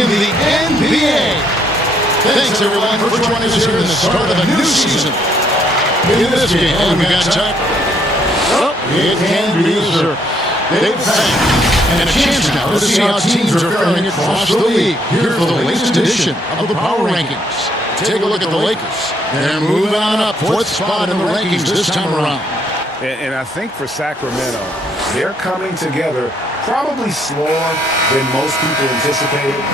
in the NBA. Thanks, everyone, for joining us here in the start of a new season. In this game, we got time. It can be a Dave and a chance now to see how teams are faring across the league. Here for the latest edition of the Power Rankings. Take a look at the Lakers. They're moving on up, fourth spot in the rankings this time around. And I think for Sacramento, they're coming together probably slower than most people anticipated,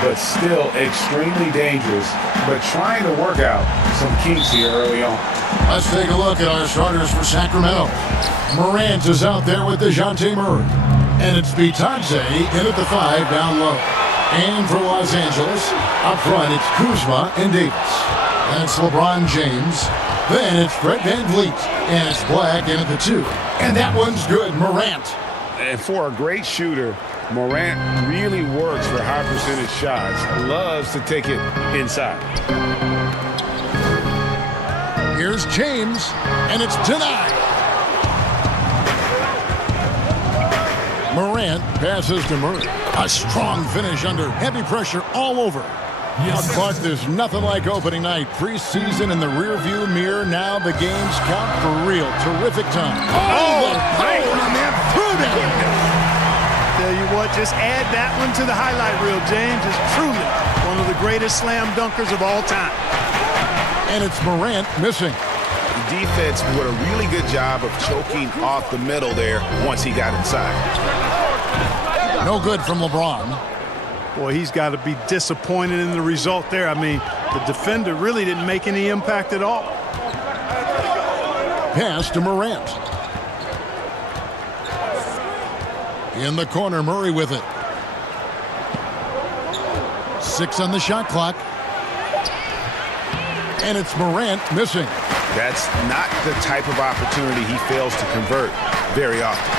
but still extremely dangerous, but trying to work out some kinks here early on. Let's take a look at our starters for Sacramento. Morant is out there with DeJounte Murray. And it's Bitadze in at the 5 down low. And for Los Angeles, up front it's Kuzma and Davis. That's LeBron James. Then it's Fred VanVleet. And it's Black in at the 2. And that one's good, Morant. And for a great shooter, Morant really works for high percentage shots. Loves to take it inside. Here's James, and it's denied. Morant passes to Murray. A strong finish under heavy pressure all over. Yes. Clark, there's nothing like opening night. Preseason in the rearview mirror. Now the games count for real. Terrific time. Oh, the power on that threw. Tell you what, just add that one to the highlight reel. James is truly one of the greatest slam dunkers of all time. And it's Morant missing. The defense did a really good job of choking off the middle there once he got inside. No good from LeBron. Boy, he's got to be disappointed in the result there. I mean, the defender really didn't make any impact at all. Pass to Morant. In the corner, Murray with it. 6 on the shot clock. And it's Morant missing. That's not the type of opportunity he fails to convert very often.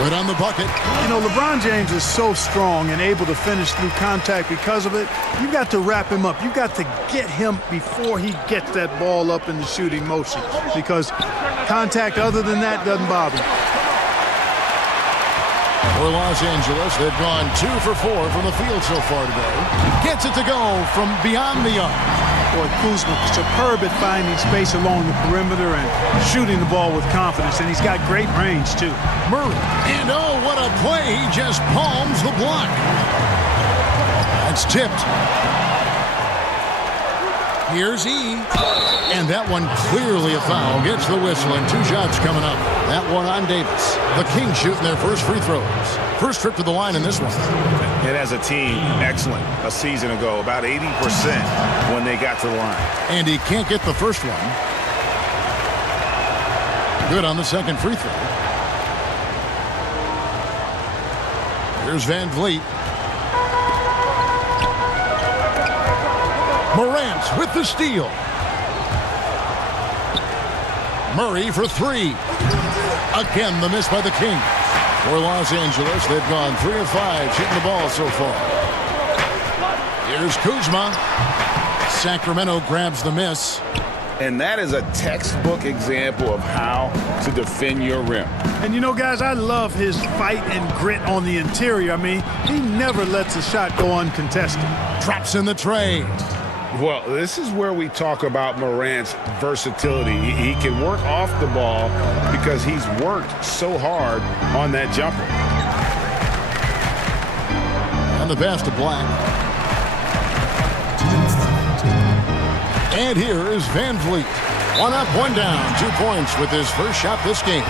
Right on the bucket. You know, LeBron James is so strong and able to finish through contact because of it. You've got to wrap him up. You've got to get him before he gets that ball up in the shooting motion, because contact other than that doesn't bother him. For Los Angeles, they've gone 2 for 4 from the field so far today. Gets it to go from beyond the arc. Boy, Kuzma, superb at finding space along the perimeter and shooting the ball with confidence, and he's got great range, too. Murray, and oh, what a play. He just palms the block. It's tipped. Here's E. And that one clearly a foul. Gets the whistle, and 2 shots coming up. That one on Davis. The Kings shooting their first free throws. First trip to the line in this one. And as a team, excellent a season ago. About 80% when they got to the line. And he can't get the first one. Good on the second free throw. Here's VanVleet. Morant with the steal. Murray for 3. Again, the miss by the Kings. For Los Angeles, they've gone 3 of 5 shooting the ball so far. Here's Kuzma. Sacramento grabs the miss. And that is a textbook example of how to defend your rim. And you know, guys, I love his fight and grit on the interior. I mean, he never lets a shot go uncontested. Drops in the tray. Well, this is where we talk about Morant's versatility. He can work off the ball because he's worked so hard on that jumper. And the pass to Black. And here is VanVleet. 1 up, 1 down. 2 points with his first shot this game.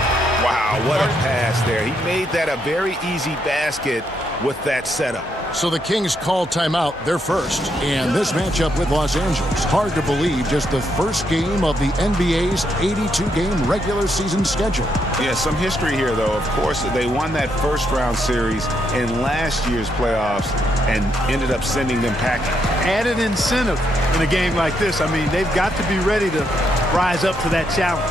Wow, what a pass there. He made that a very easy basket with that setup. So the Kings call timeout, their first, and this matchup with Los Angeles. Hard to believe, just the first game of the NBA's 82-game regular season schedule. Yeah, some history here, though. Of course, they won that first-round series in last year's playoffs and ended up sending them packing. Added incentive in a game like this. I mean, they've got to be ready to rise up to that challenge.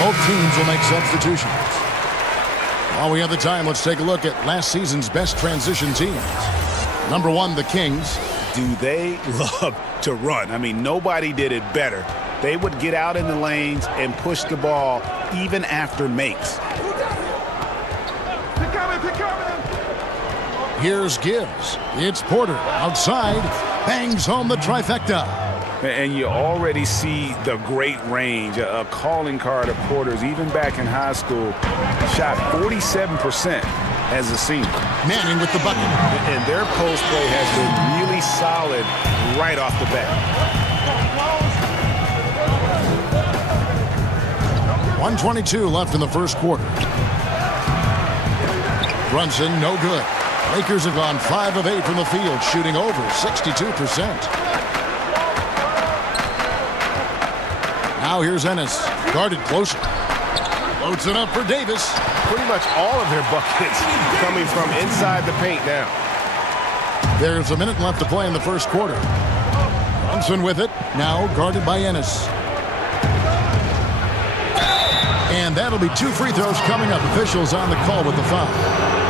Both teams will make substitutions. While we have the time, let's take a look at last season's best transition teams. Number 1, the Kings. Do they love to run? I mean, nobody did it better they would get out in the lanes and push the ball even after makes. Here's Gibbs. It's Porter outside. Bangs home the trifecta. And you already see the great range, a calling card of Porter's. Even back in high school, shot 47% as a senior. Manning with the bucket. And their post play has been really solid right off the bat. 1:22 left in the first quarter. Brunson, no good. Lakers have gone 5 of 8 from the field, shooting over 62%. Now here's Ennis, guarded closer. Loads it up for Davis. Pretty much all of their buckets coming from inside the paint now. There's a minute left to play in the first quarter. Brunson with it, now guarded by Ennis. And that'll be 2 free throws coming up. Officials on the call with the foul.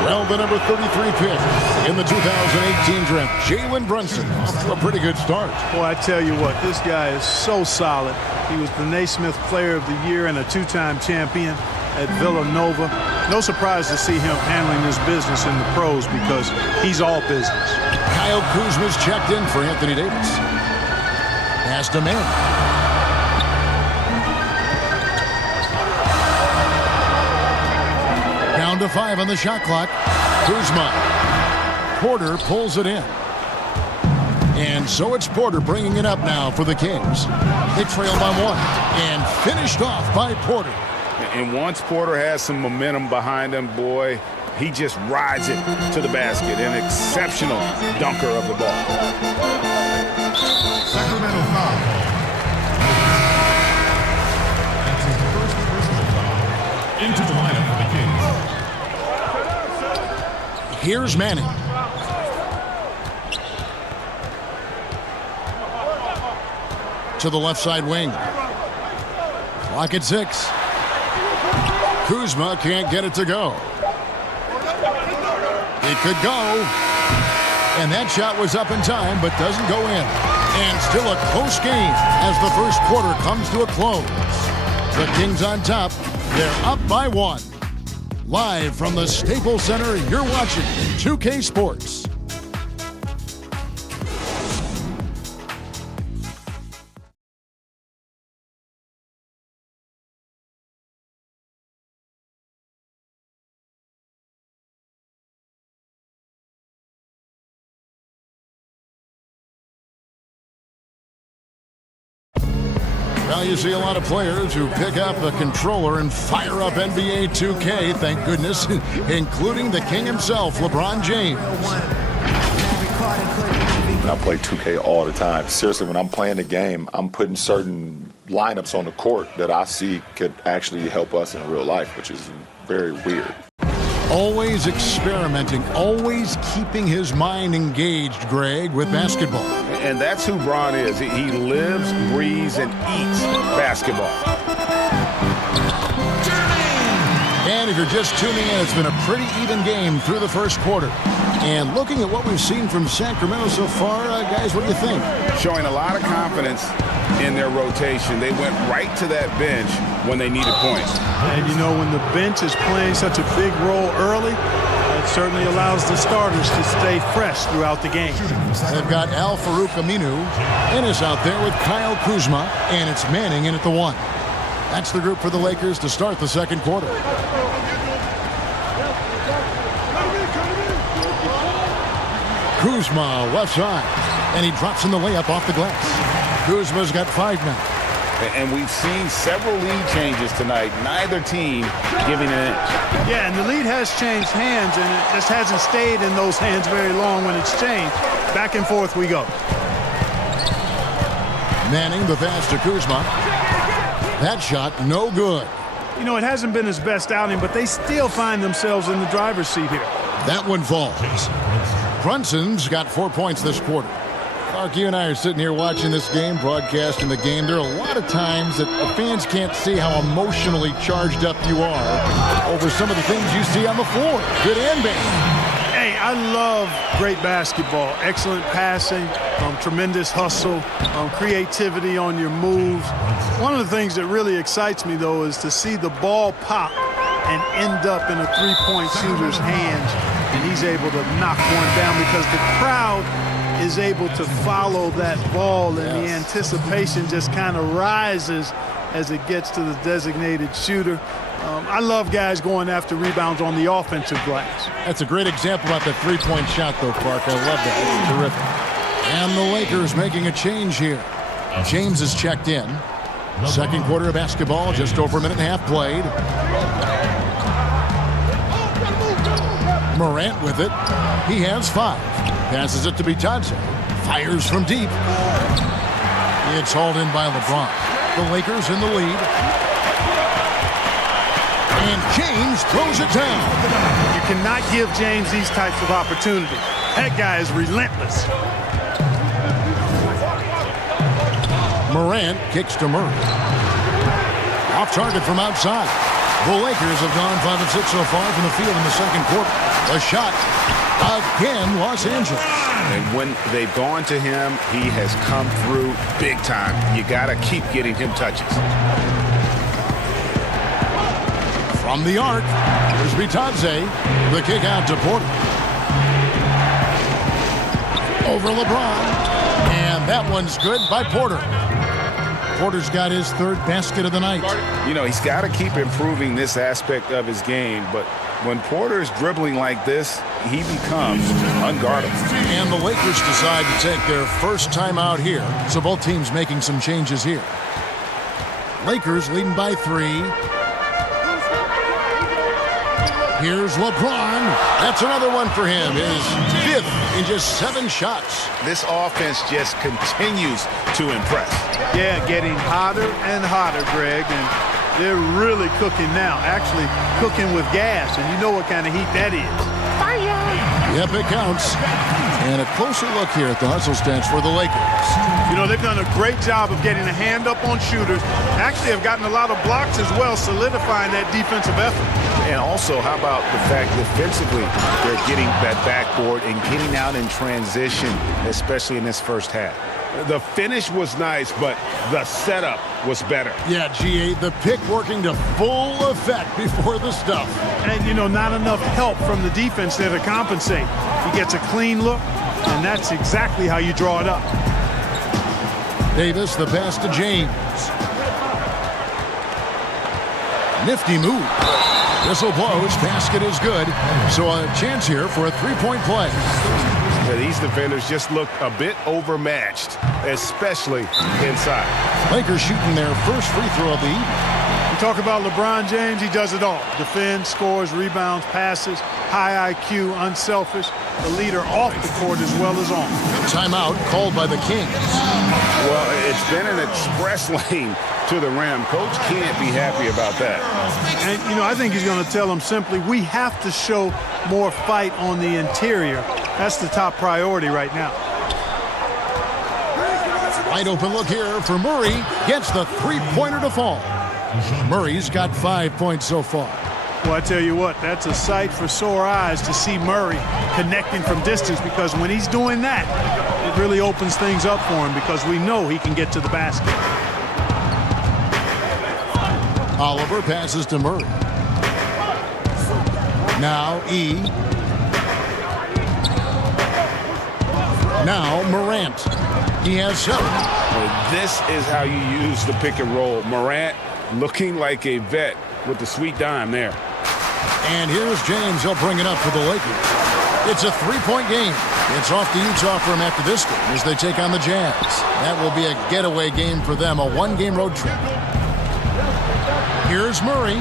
Well, the number 33 pick in the 2018 draft, Jalen Brunson, off to a pretty good start. Boy, I tell you what, this guy is so solid. He was the Naismith Player of the Year and a 2-time champion at Villanova. No surprise to see him handling this business in the pros because he's all business. Kyle Kuzma's checked in for Anthony Davis. Pass to Manning. Down to 5 on the shot clock. Kuzma. Porter pulls it in. And so it's Porter bringing it up now for the Kings. They trail by 1 and finished off by Porter. And once Porter has some momentum behind him, boy, he just rides it to the basket. An exceptional dunker of the ball. Sacramento foul. That's his first personal foul into the lineup for the Kings. Here's Manning. To the left side wing. Clock at 6. Kuzma can't get it to go. It could go. And that shot was up in time, but doesn't go in. And still a close game as the first quarter comes to a close. The Kings on top. They're up by 1. Live from the Staples Center, you're watching 2K Sports. Well, you see a lot of players who pick up a controller and fire up NBA 2K, thank goodness, including the king himself, LeBron James. I play 2K all the time. Seriously, when I'm playing the game, I'm putting certain lineups on the court that I see could actually help us in real life, which is very weird. Always experimenting, always keeping his mind engaged, Greg, with basketball. And that's who Bron is. He lives, breathes, and eats basketball. And if you're just tuning in, it's been a pretty even game through the first quarter. And looking at what we've seen from Sacramento so far, guys, what do you think? Showing a lot of confidence in their rotation. They went right to that bench when they needed points. And you know, when the bench is playing such a big role early, it certainly allows the starters to stay fresh throughout the game. They've got Al-Farouq Aminu, Ennis out there with Kyle Kuzma, and it's Manning in at the 1. That's the group for the Lakers to start the second quarter. Kuzma left side, and he drops in the layup off the glass. Kuzma's got 5 now. And we've seen several lead changes tonight. Neither team giving an inch. Yeah, and the lead has changed hands, and it just hasn't stayed in those hands very long when it's changed. Back and forth we go. Manning the pass to Kuzma. That shot no good. You know, it hasn't been his best outing, but they still find themselves in the driver's seat here. That one falls. Brunson's got 4 points this quarter. Clark, you and I are sitting here watching this game, broadcasting the game. There are a lot of times that the fans can't see how emotionally charged up you are over some of the things you see on the floor, good and bad. Hey, I love great basketball. Excellent passing, tremendous hustle, creativity on your moves. One of the things that really excites me, though, is to see the ball pop and end up in a three-point shooter's hands, and he's able to knock one down because the crowd is able to follow that ball, and the anticipation just kind of rises as it gets to the designated shooter. I love guys going after rebounds on the offensive glass. That's a great example about the three-point shot, though, Clark. I love that. It's terrific. And the Lakers making a change here. James is checked in. Second quarter of basketball, just over a minute and a half played. Morant with it. He has 5. Passes it to Bitadze. Fires from deep. It's hauled in by LeBron. The Lakers in the lead. And James throws it down. You cannot give James these types of opportunities. That guy is relentless. Morant kicks to Murray. Off target from outside. The Lakers have gone 5 of 6 so far from the field in the second quarter. A shot again, Los Angeles. And when they've gone to him, he has come through big time. You got to keep getting him touches. From the arc, here's Bitadze. The kick out to Porter. Over LeBron. And that one's good by Porter. Porter's got his 3rd basket of the night. You know, he's got to keep improving this aspect of his game, but when Porter's dribbling like this, he becomes unguardable. And the Lakers decide to take their first time out here, so both teams making some changes here. Lakers leading by 3. Here's LeBron. That's another one for him. His 5th in just 7 shots. This offense just continues to impress. Yeah, getting hotter and hotter, Greg, and they're really cooking now. Actually cooking with gas, and you know what kind of heat that is. Fire! Yep, it counts. And a closer look here at the hustle stats for the Lakers. You know, they've done a great job of getting a hand up on shooters. Actually have gotten a lot of blocks as well, solidifying that defensive effort. And also, how about the fact defensively, they're getting that backboard and getting out in transition, especially in this first half. The finish was nice, but the setup was better. Yeah, GA, the pick working to full effect before the stuff. And, you know, not enough help from the defense there to compensate. He gets a clean look, and that's exactly how you draw it up. Davis, the pass to James. Nifty move. Whistle blows, basket is good. So a chance here for a 3-point play. Yeah, these defenders just look a bit overmatched, especially inside. Lakers shooting their first free throw of the evening. You talk about LeBron James, he does it all. Defends, scores, rebounds, passes, high IQ, unselfish. The leader off the court as well as on. Timeout called by the Kings. Well, it's been an express lane to the rim. Coach can't be happy about that. And, you know, I think he's going to tell them simply, we have to show more fight on the interior. That's the top priority right now. Wide open look here for Murray. Gets the 3-pointer to fall. Murray's got 5 points so far. Well, I tell you what, that's a sight for sore eyes to see Murray connecting from distance, because when he's doing that, it really opens things up for him because we know he can get to the basket. Oliver passes to Murray. Now E. Now Morant. He has 7. Well, this is how you use the pick and roll. Morant looking like a vet with the sweet dime there. And here's James. He'll bring it up for the Lakers. It's a 3-point game. It's off to Utah for him after this game as they take on the Jazz. That will be a getaway game for them, a 1-game road trip. Here's Murray,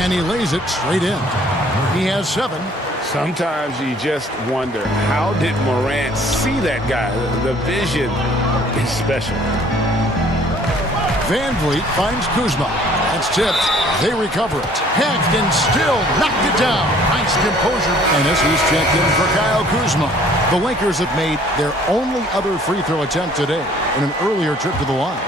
and he lays it straight in. He has 7. Sometimes you just wonder, how did Morant see that guy? The vision is special. Van Vliet finds Kuzma. That's tipped. They recover it. Hankton still knocked it down. Nice composure. And as he's checked in for Kyle Kuzma. The Lakers have made their only other free throw attempt today in an earlier trip to the line.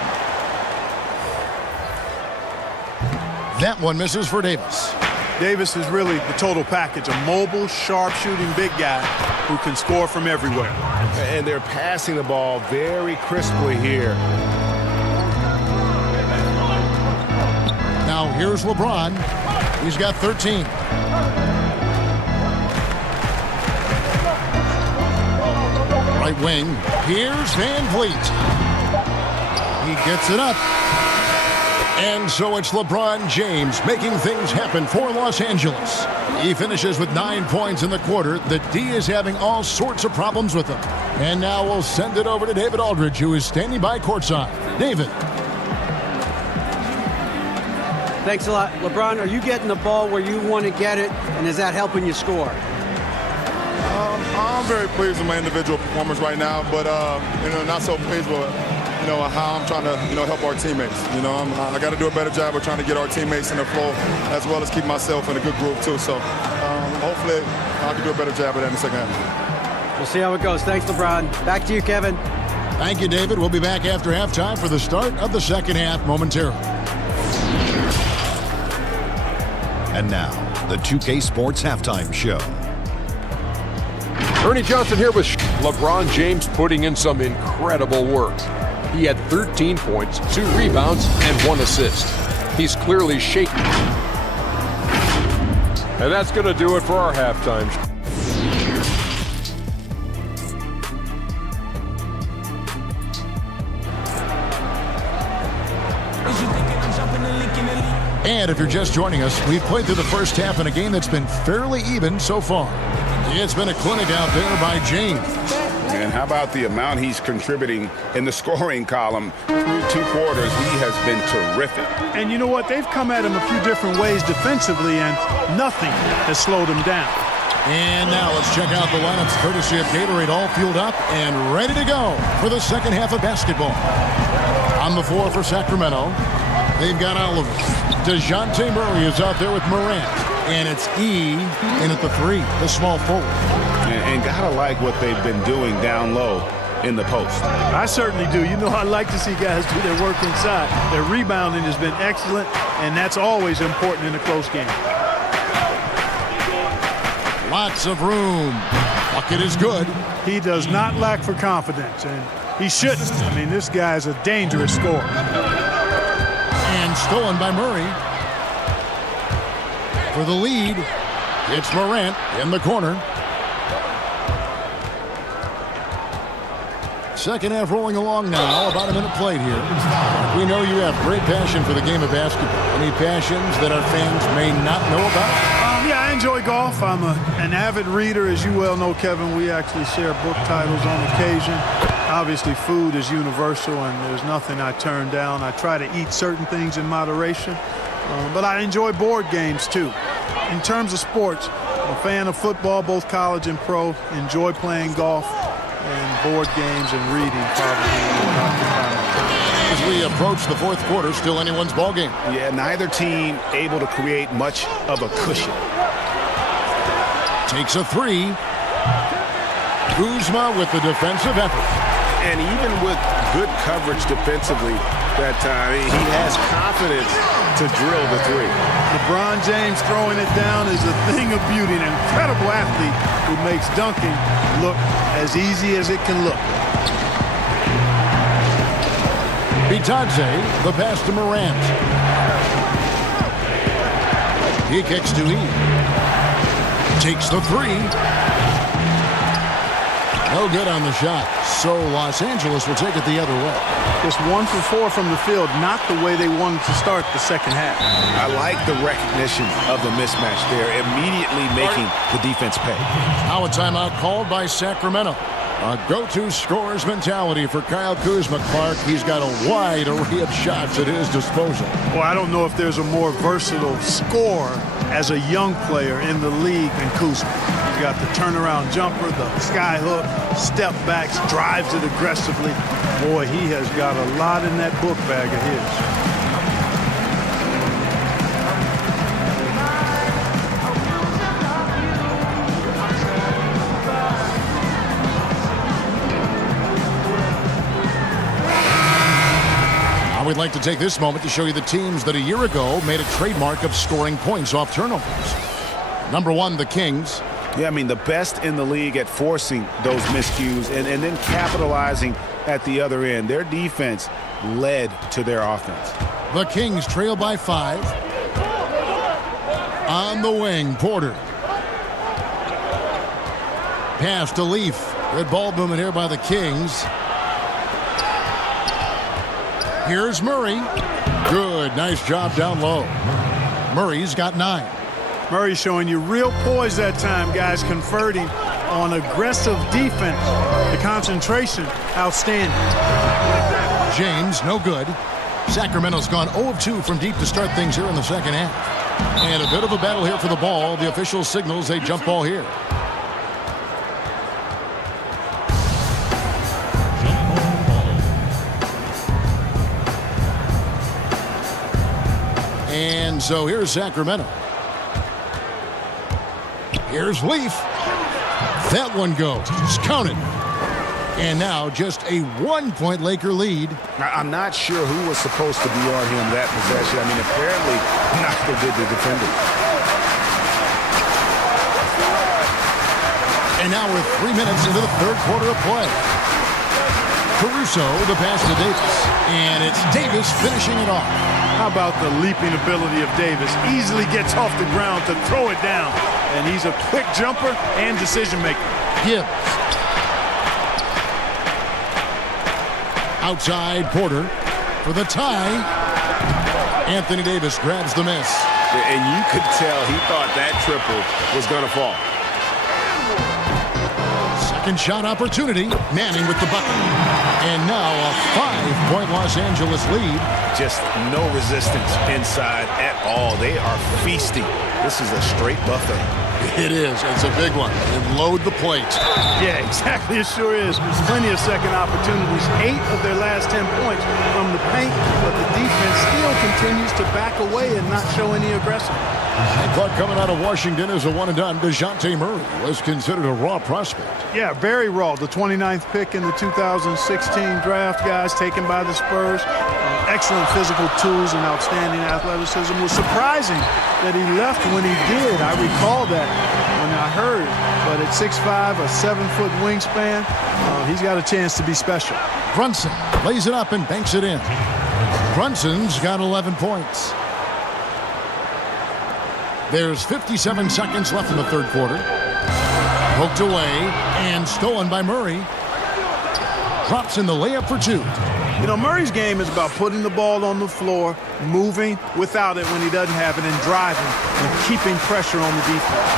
That one misses for Davis. Davis is really the total package, a mobile, sharp-shooting big guy who can score from everywhere. And they're passing the ball very crisply here. Now here's LeBron. He's got 13. Right wing. Here's Van Vliet. He gets it up. And so it's LeBron James making things happen for Los Angeles. He finishes with 9 points in the quarter. The D is having all sorts of problems with him. And now we'll send it over to David Aldridge, who is standing by courtside. David. Thanks a lot. LeBron, are you getting the ball where you want to get it, and is that helping you score? I'm very pleased with my individual performance right now, but not so pleased with how I'm trying to help our teammates. I got to do a better job of trying to get our teammates in the flow as well as keep myself in a good groove too. So hopefully I can do a better job of that in the second half. We'll see how it goes. Thanks, LeBron. Back to you, Kevin. Thank you, David. We'll be back after halftime for the start of the second half momentarily. And now, the 2K Sports Halftime Show. Ernie Johnson here with LeBron James putting in some incredible work. He had 13 points, 2 rebounds, and 1 assist. He's clearly shaking. And that's going to do it for our halftime show. And if you're just joining us, we've played through the first half in a game that's been fairly even so far. It's been a clinic out there by James. And how about the amount he's contributing in the scoring column through 2 quarters? He has been terrific. And you know what? They've come at him a few different ways defensively, and nothing has slowed him down. And now let's check out the lineups courtesy of Gatorade, all fueled up and ready to go for the second half of basketball. On the floor for Sacramento, they've got Oliver. DeJounte Murray is out there with Morant. And it's E in at the 3, the small forward. And gotta like what they've been doing down low in the post. I certainly do. I like to see guys do their work inside. Their rebounding has been excellent, and that's always important in a close game. Lots of room. Bucket is good. He does not lack for confidence, and he shouldn't. I mean, this guy's a dangerous scorer. And stolen by Murray. For the lead, it's Morant in the corner. Second half rolling along now, about a minute played here. We know you have great passion for the game of basketball. Any passions that our fans may not know about? Yeah, I enjoy golf. I'm an avid reader, as you well know, Kevin. We actually share book titles on occasion. Obviously, food is universal, and there's nothing I turn down. I try to eat certain things in moderation. But I enjoy board games, too. In terms of sports, I'm a fan of football, both college and pro. Enjoy playing golf, and board games and reading probably. As we approach the fourth quarter, still anyone's ball game. Yeah, neither team able to create much of a cushion. Takes a 3. Kuzma with the defensive effort. And even with good coverage defensively that time, he has confidence to drill the 3. LeBron James throwing it down is a thing of beauty. An incredible athlete who makes dunking look as easy as it can look. Bitadze, the pass to Morant. He kicks to E. Takes the 3. No good on the shot. So Los Angeles will take it the other way. Just 1 for 4 from the field, not the way they wanted to start the second half. I like the recognition of the mismatch there, immediately making the defense pay. Now a timeout called by Sacramento. A go-to scorer's mentality for Kyle Kuzma. Clark, he's got a wide array of shots at his disposal. Well, I don't know if there's a more versatile scorer as a young player in the league than Kuzma. He's got the turnaround jumper, the sky hook, step backs, drives it aggressively. Boy, he has got a lot in that book bag of his. like to take this moment to show you the teams that a year ago made a trademark of scoring points off turnovers. Number 1, the Kings. Yeah, I mean, the best in the league at forcing those miscues and then capitalizing at the other end. Their defense led to their offense. The Kings trail by 5. On the wing, Porter. Pass to Leaf. Good ball movement here by the Kings. Here's Murray. Good, nice job down low. Murray's got 9. Murray showing you real poise that time, guys, converting on aggressive defense. The concentration, outstanding. James, no good. Sacramento's gone 0 of 2 from deep to start things here in the second half. And a bit of a battle here for the ball. The official signals a jump ball here. And so here's Sacramento. Here's Leaf. That one goes. It's counted. And now just a 1-point Laker lead. I'm not sure who was supposed to be on him that possession. I mean, apparently neither did the defender. And now we're 3 minutes into the third quarter of play. Caruso, the pass to Davis. And it's Davis finishing it off. How about the leaping ability of Davis? Easily gets off the ground to throw it down. And he's a quick jumper and decision maker. Gibbs. Outside Porter for the tie. Anthony Davis grabs the miss. And you could tell he thought that triple was going to fall. Second shot opportunity. Manning with the bucket. And now a 5-point Los Angeles lead. Just no resistance inside at all. They are feasting. This is a straight buffet. It is. It's a big one. And load the plate. Yeah, exactly. It sure is. Plenty of second opportunities. 8 of their last 10 points from the paint, but the defense still continues to back away and not show any aggression. I thought coming out of Washington as a one-and-done, DeJounte Murray was considered a raw prospect. Yeah, very raw. The 29th pick in the 2016 draft, guys, taken by the Spurs. Excellent physical tools and outstanding athleticism. It was surprising that he left when he did. I recall that when I heard. But at 6'5", a 7-foot wingspan, he's got a chance to be special. Brunson lays it up and banks it in. Brunson's got 11 points. There's 57 seconds left in the third quarter. Poked away and stolen by Murray. Drops in the layup for 2. You know, Murray's game is about putting the ball on the floor, moving without it when he doesn't have it, and driving and keeping pressure on the defense.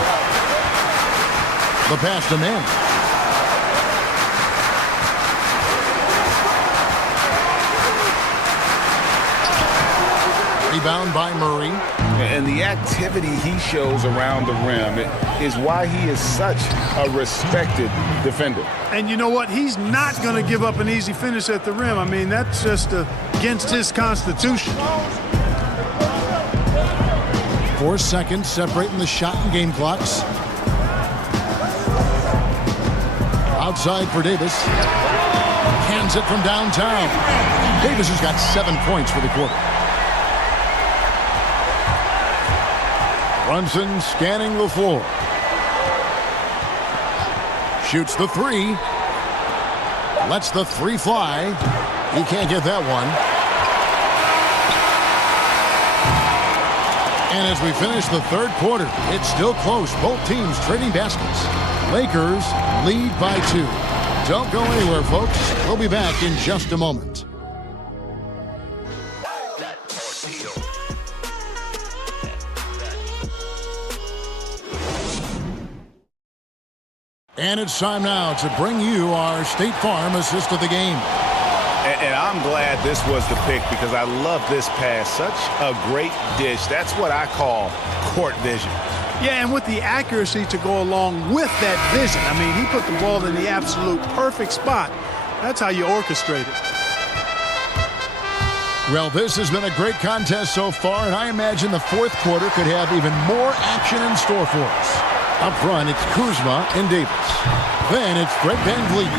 The pass to Manning. Rebound by Murray. And the activity he shows around the rim is why he is such a respected defender. And you know what? He's not going to give up an easy finish at the rim. I mean, that's just against his constitution. 4 seconds separating the shot and game clocks. Outside for Davis. Hands it from downtown. Davis has got 7 points for the quarter. Brunson scanning the floor. Shoots the 3. Lets the 3 fly. He can't get that one. And as we finish the third quarter, it's still close. Both teams trading baskets. Lakers lead by 2. Don't go anywhere, folks. We'll be back in just a moment. And it's time now to bring you our State Farm assist of the game. And I'm glad this was the pick because I love this pass. Such a great dish. That's what I call court vision. Yeah, and with the accuracy to go along with that vision. I mean, he put the ball in the absolute perfect spot. That's how you orchestrate it. Well, this has been a great contest so far, and I imagine the fourth quarter could have even more action in store for us. Up front, it's Kuzma and Davis. Then it's Fred VanVleet.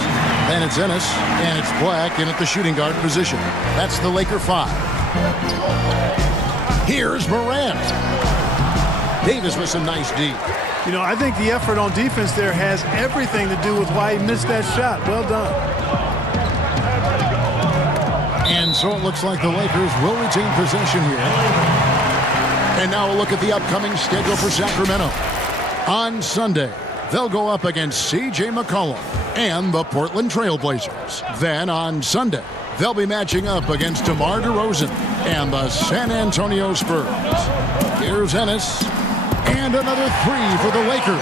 Then it's Ennis, and it's Black in at the shooting guard position. That's the Laker 5. Here's Morant. Davis with some nice D. You know, I think the effort on defense there has everything to do with why he missed that shot. Well done. And so it looks like the Lakers will retain possession here. And now a look at the upcoming schedule for Sacramento. On Sunday, they'll go up against C.J. McCollum and the Portland Trail Blazers. Then on Sunday, they'll be matching up against DeMar DeRozan and the San Antonio Spurs. Here's Ennis. And another three for the Lakers.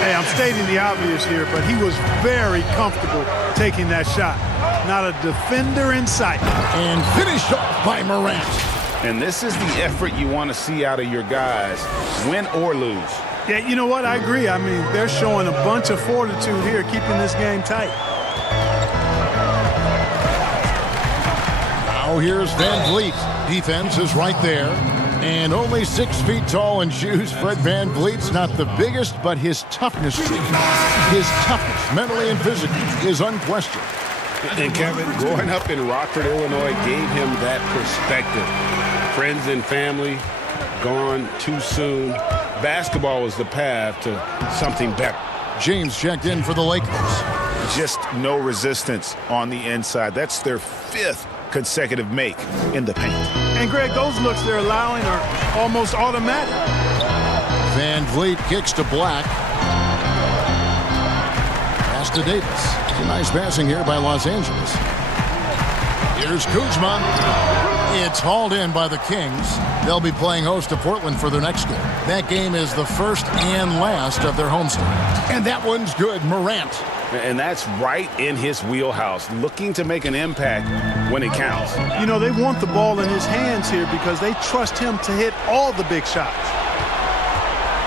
Hey, I'm stating the obvious here, but he was very comfortable taking that shot. Not a defender in sight. And finished off by Morant. And this is the effort you want to see out of your guys, win or lose. Yeah, you know what? I agree. I mean, they're showing a bunch of fortitude here, keeping this game tight. Now here's Van Vliet. Defense is right there. And only 6 feet tall in shoes, Fred Van Vliet's not the biggest, but his toughness, mentally and physically, is unquestioned. And Kevin, growing up in Rockford, Illinois, gave him that perspective. Friends and family gone too soon. Basketball was the path to something better. James checked in for the Lakers. Just no resistance on the inside. That's their 5th consecutive make in the paint. And, Greg, those looks they're allowing are almost automatic. Van Vliet kicks to Black. Pass to Davis. Nice passing here by Los Angeles. Here's Kuzma. It's hauled in by the Kings. They'll be playing host to Portland for their next game. That game is the first and last of their homestand. And that one's good. Morant. And that's right in his wheelhouse, looking to make an impact when it counts. You know, they want the ball in his hands here because they trust him to hit all the big shots.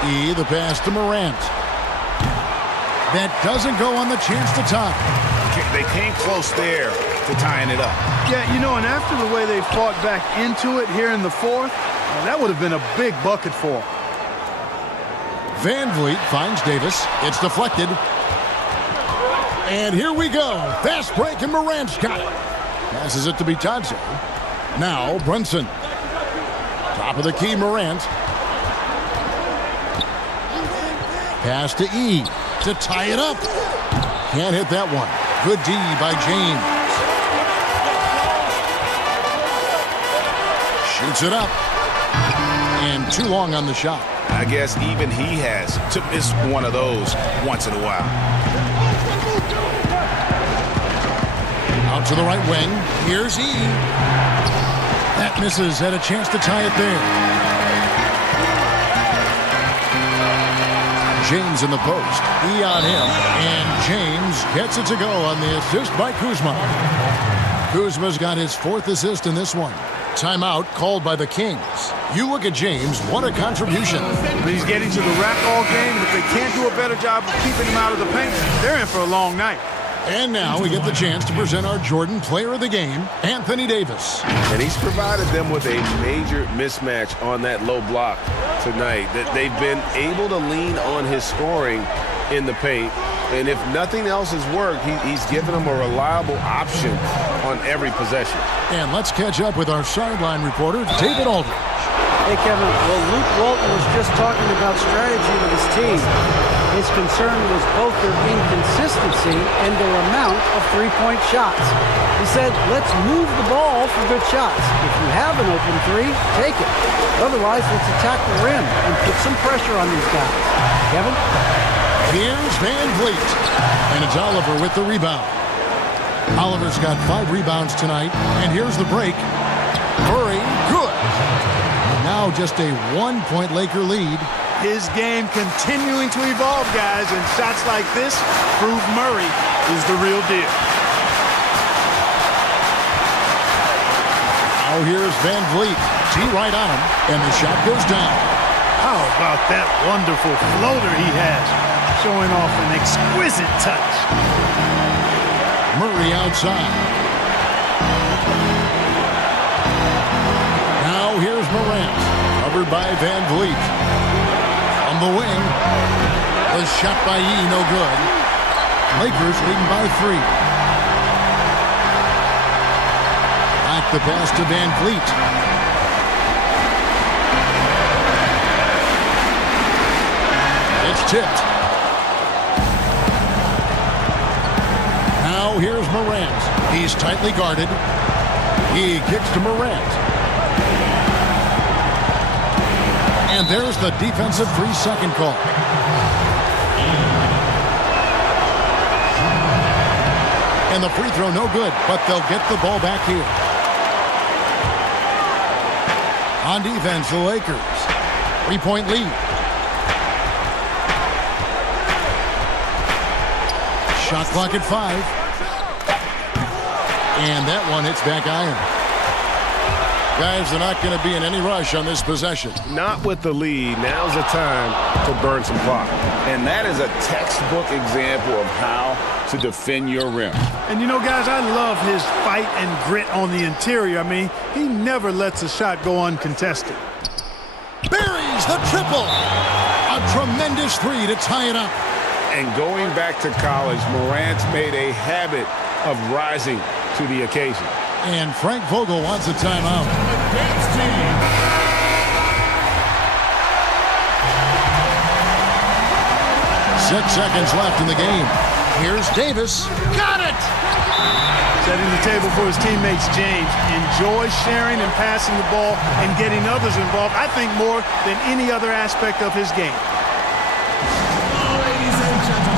The pass to Morant. That doesn't go on the chance to tie. They came close there to tying it up. Yeah, you know, and after the way they fought back into it here in the fourth, that would have been a big bucket for him. Van Vliet finds Davis. It's deflected. And here we go. Fast break, and Morant's got it. Passes it to Bitadze. Now Brunson. Top of the key, Morant. Pass to E to tie it up. Can't hit that one. Good D by James. Shoots it up. And too long on the shot. I guess even he has to miss one of those once in a while. Out to the right wing. Here's E. That misses. Had a chance to tie it there. James in the post. E on him. And James gets it to go on the assist by Kuzma. Kuzma's got his 4th assist in this one. Timeout called by the Kings. You look at James, what a contribution. He's getting to the rack all game, and if they can't do a better job of keeping him out of the paint, they're in for a long night. And now we get the chance to present our Jordan Player of the Game, Anthony Davis. And he's provided them with a major mismatch on that low block tonight. That they've been able to lean on his scoring in the paint. And if nothing else has worked, he's given them a reliable option on every possession. And let's catch up with our sideline reporter, David Aldridge. Hey, Kevin. Well, Luke Walton was just talking about strategy with his team. His concern was both their inconsistency and their amount of three-point shots. He said, let's move the ball for good shots. If you have an open three, take it. Otherwise, let's attack the rim and put some pressure on these guys. Kevin? Here's Van Vliet. And it's Oliver with the rebound. Oliver's got 5 rebounds tonight. And here's the break. Murray, good. Now just a 1-point Laker lead. His game continuing to evolve, guys, and shots like this prove Murray is the real deal. Now here's Van Vliet. T right on him, and the shot goes down. How about that wonderful floater he has, showing off an exquisite touch. Murray outside. Now here's Morant, covered by Van Vliet. On the wing, the shot by E, no good. Lakers leading by 3. Back the pass to Van Vliet. It's tipped. Now here's Morant. He's tightly guarded. He kicks to Morant. And there's the defensive 3-second call. And the free throw no good, but they'll get the ball back here. On defense, the Lakers. 3-point lead. Shot clock at 5. And that one hits back iron. Guys, they're not going to be in any rush on this possession. Not with the lead. Now's the time to burn some clock. And that is a textbook example of how to defend your rim. And you know, guys, I love his fight and grit on the interior. I mean, he never lets a shot go uncontested. Buries the triple. A tremendous three to tie it up. And going back to college, Morant's made a habit of rising to the occasion. And Frank Vogel wants a timeout. 6 seconds left in the game. Here's Davis. Got it! Setting the table for his teammates, James. Enjoys sharing and passing the ball and getting others involved, I think, more than any other aspect of his game. Ladies and gentlemen.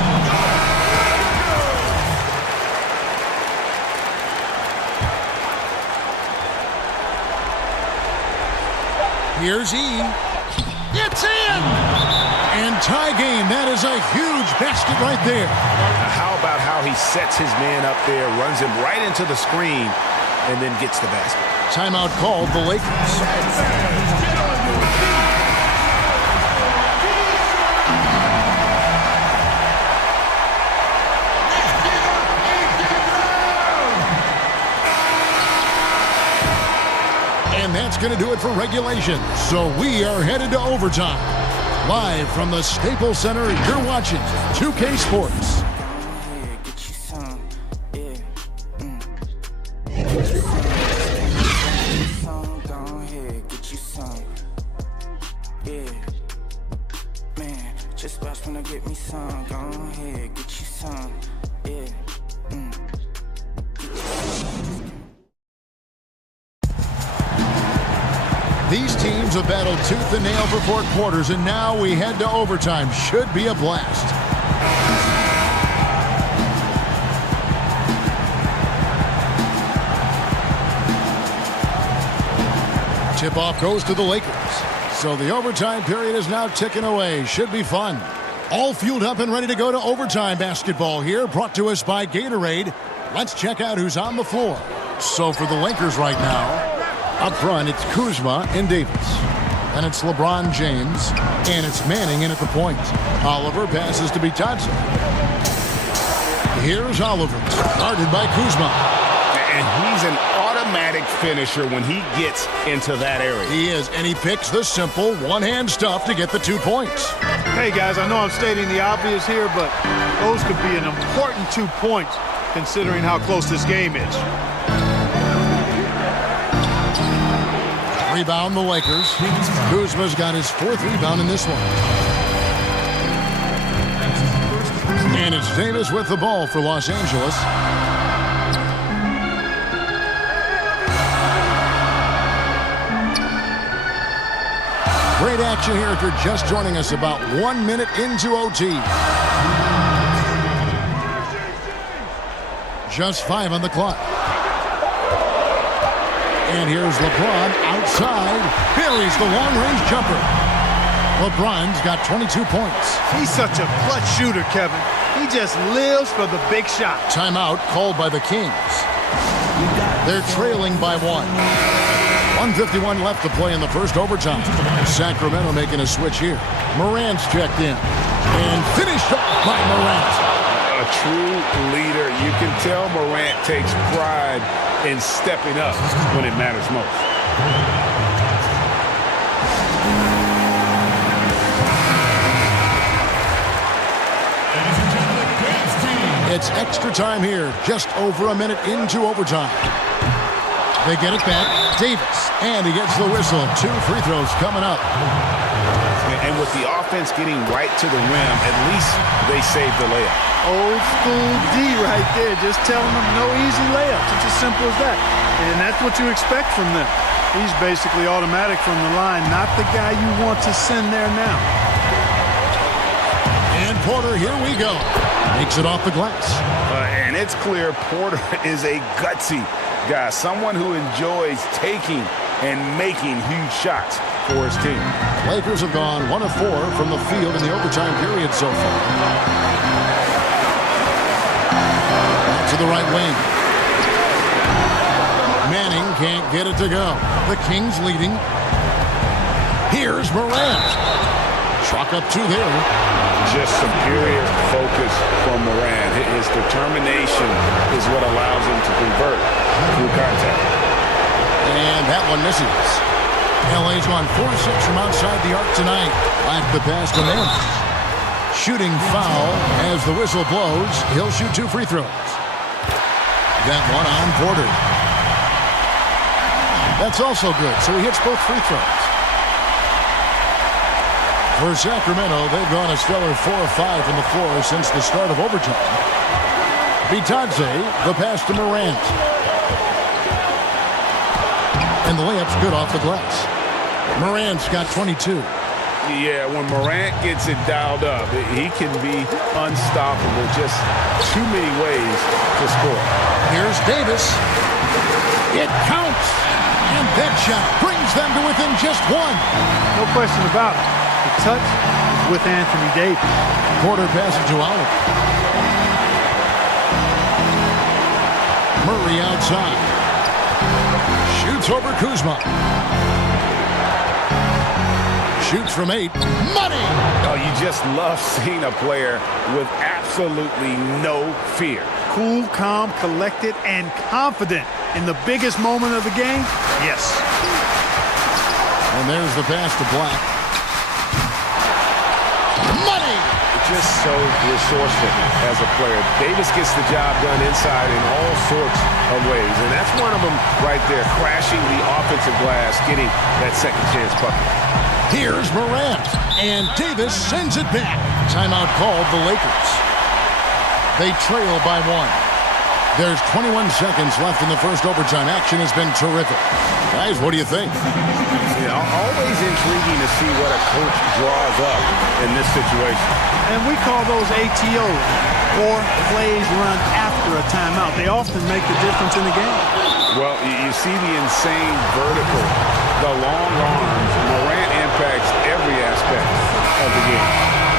Here's E. It's in! And tie game. That is a huge basket right there. How about how he sets his man up there, runs him right into the screen, and then gets the basket. Timeout called the Lakers. And that's going to do it for regulation. So we are headed to overtime. Live from the Staples Center, you're watching 2K Sports. These teams have battled tooth and nail for 4 quarters, and now we head to overtime. Should be a blast. Tip-off goes to the Lakers. So the overtime period is now ticking away. Should be fun. All fueled up and ready to go to overtime basketball here, brought to us by Gatorade. Let's check out who's on the floor. So for the Lakers right now, up front, it's Kuzma and Davis. And it's LeBron James. And it's Manning in at the point. Oliver passes to Bitadze. Here's Oliver, guarded by Kuzma. And he's an automatic finisher when he gets into that area. He is, and he picks the simple one-hand stuff to get the 2 points. Hey, guys, I know I'm stating the obvious here, but those could be an important 2 points considering how close this game is. Rebound the Lakers. Kuzma's got his 4th rebound in this one. And it's Davis with the ball for Los Angeles. Great action here if you're just joining us, about 1 minute into OT. Just 5 on the clock. And here's LeBron outside. Buries the long-range jumper. LeBron's got 22 points. He's such a clutch shooter, Kevin. He just lives for the big shot. Timeout called by the Kings. They're trailing by 1. 1:51 left to play in the first overtime. Sacramento making a switch here. Morant's checked in. And finished off by Morant. A true leader. You can tell Morant takes pride in stepping up when it matters most. It's extra time here, just over a minute into overtime. They get it back. Davis. And he gets the whistle. 2 free throws coming up. And with the offense getting right to the rim, at least they saved the layup. Old school D right there. Just telling them no easy layups. It's as simple as that. And that's what you expect from them. He's basically automatic from the line, not the guy you want to send there now. And Porter, here we go. Makes it off the glass. And it's clear Porter is a gutsy guy, someone who enjoys taking and making huge shots for his team. Lakers have gone 1 of 4 from the field in the overtime period so far. Out to the right wing. Manning can't get it to go. The Kings leading. Here's Morant. Chalk up 2 there. Just superior focus from Morant. His determination is what allows him to convert through contact. And that one misses. LA's gone 4-6 from outside the arc tonight. Like the pass to Manning. Shooting foul as the whistle blows. He'll shoot 2 free throws. That one on Porter. That's also good, so he hits both free throws. For Sacramento, they've gone a stellar 4 of 5 from the floor since the start of overtime. Bitadze, the pass to Morant. And the layup's good off the glass. Morant's got 22. Yeah, when Morant gets it dialed up, he can be unstoppable. Just too many ways to score. Here's Davis. It counts. And that shot brings them to within just 1. No question about it. The touch is with Anthony Davis. Porter passes to Allen. Murray outside. Shoots over Kuzma. Shoots from 8. Money! Oh, you just love seeing a player with absolutely no fear. Cool, calm, collected, and confident in the biggest moment of the game? Yes. And there's the pass to Black. Money! Just so resourceful as a player. Davis gets the job done inside in all sorts of ways, and that's one of them right there, crashing the offensive glass, getting that second chance bucket. Here's Morant, and Davis sends it back. Timeout called the Lakers. They trail by 1. There's 21 seconds left in the first overtime. Action has been terrific. Guys, what do you think? Yeah, always intriguing to see what a coach draws up in this situation. And we call those ATOs, or plays run after a timeout. They often make the difference in the game. Well, you see the insane vertical, the long arms. Morant impacts every aspect of the game.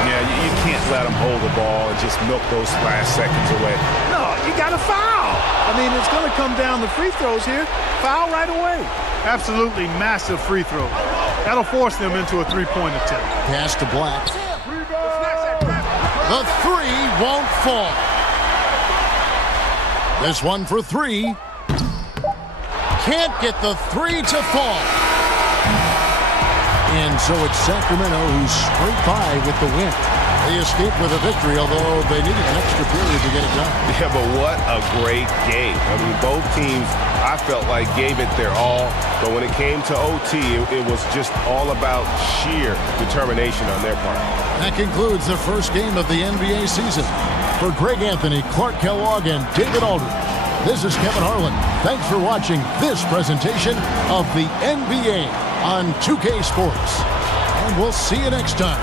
Yeah, you can't let him hold the ball and just milk those last seconds away. No, you got to foul. I mean, it's going to come down to free throws here. Foul right away. Absolutely massive free throws. That'll force them into a three-point attempt. Pass to Black. The 3 won't fall. This one for 3. Can't get the 3 to fall. And so it's Sacramento who's scraped by with the win. They escaped with a victory, although they needed an extra period to get it done. Yeah, but what a great game. I mean, both teams, I felt like, gave it their all. But when it came to OT, it was just all about sheer determination on their part. That concludes the first game of the NBA season. For Greg Anthony, Clark Kellogg, and David Aldridge, this is Kevin Harlan. Thanks for watching this presentation of the NBA on 2K Sports. And we'll see you next time.